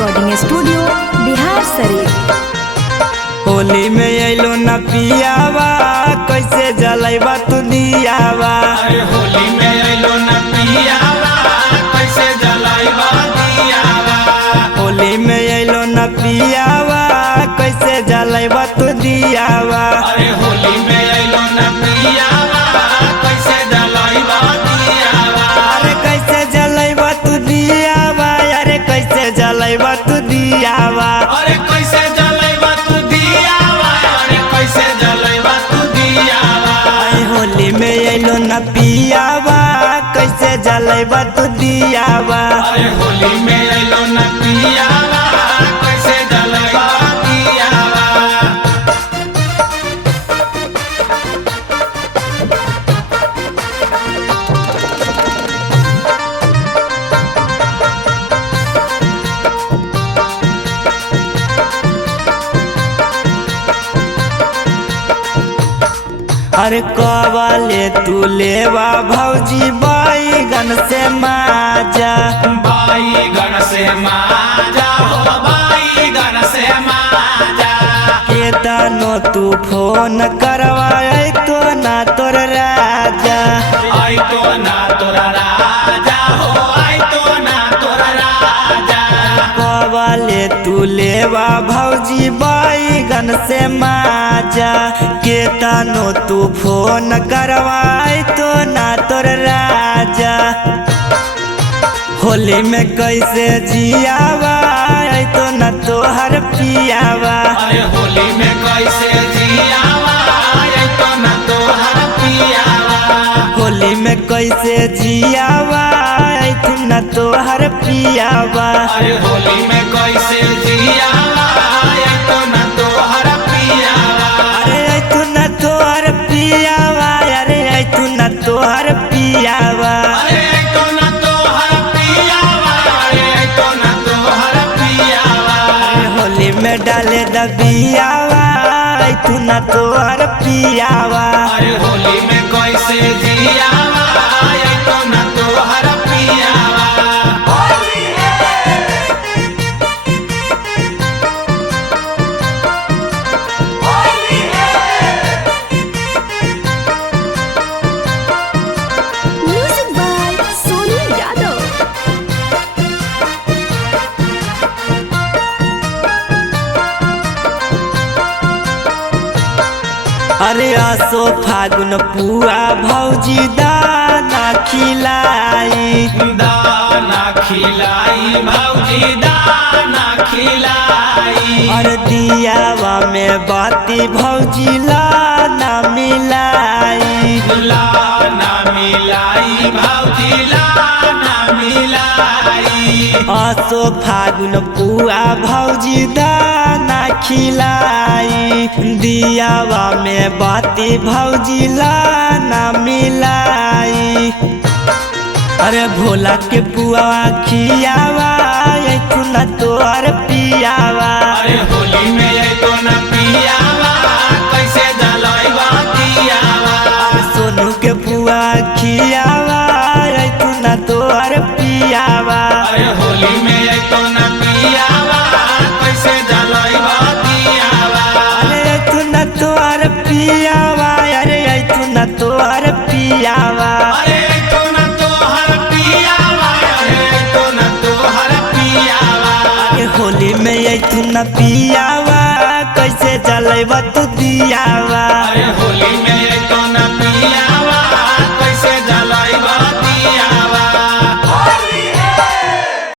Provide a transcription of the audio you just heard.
Recording studio Bihar Sharif. Holi में अलो न पियावा कैसे जलैबा तू दियावा। होली में अलो न पियावा कैसे जलैबा दियावा। होली में अलो न पियावा कैसे जलैबा तू दियावा। होली में अलो न पियावा कैसे जलैबा दियावा। अरे कैसे जलैबा तू दियावा। अरे कैसे जलैबा तू दियावा। अरे कैसे जलैबा तू दियावा। अरे कैसे जलैबा तू दियावा। होली में अलो न पियावा कैसे जलैबा तू दियावा। होली में अलो न पियावा कैसे जलैबा दियावा। अरे कवाले तू लेवा भौजी बैगन से माजा। बैगन से माजा हो बैगन से माजा। केतनो तू फोन करवाए तो ना तोर राजा। आई तो ना तोरा राजा हो आई तो ना तोरा राजा। कवाले तू लेवा भौजी बैगन से माजा। केतनो तू फोन करवाए तो ना तोर राजा। होली में कैसे जियावा तो न तोहर पियावा। अरे होली में कैसे जियावा आई तो ना तोहर पियावा। होली में कैसे जियावा तो न तोहर पियावा। अरे होली में कैसे जियावा आई तो ना तोहर पियावा। अरे तू न तोहर पियावा। अरे तू न तोहर पियावा। अरे तो ना तोहर पियावा। अरे तो ना तोहर पियावा। होली में डाले दबियावा तू न तोहर पियावा। अरे होली में कैसे जियावा आई तो ना तोहर पियावा। Music by Sonu Yadav. अरे आसो फागुन पुआ भौजी दाना खिलाई। दाना खिलाई भौजी दाना खिलाई। अरे दियावा में बाती भौजी लाना मिलाई। लाना मिलाई भौजी लाना मिलाई। आसो फागुन पुआ भौजी दाना खिलाई। दियावा में बाती भौजी लाना मिलाई। अरे भोला के पुआ खियावा तू न तोहर पियावा। अरे होली में ये तो न पियावा कैसे जलैबा दियावा। सोनू के पुआ खियावा तू न तोहर पियावा। अरे होली में ये तो न पियावा कैसे जलैबा दियावा। अरे तू न तोहर पियावा। अरे तू न तोहर पियावा। अरे तो न तोहर पियावा। अरे तो न तोहर पियावा। होली में तू न पियावा कैसे जलैबा तू दियावा। अरे होली में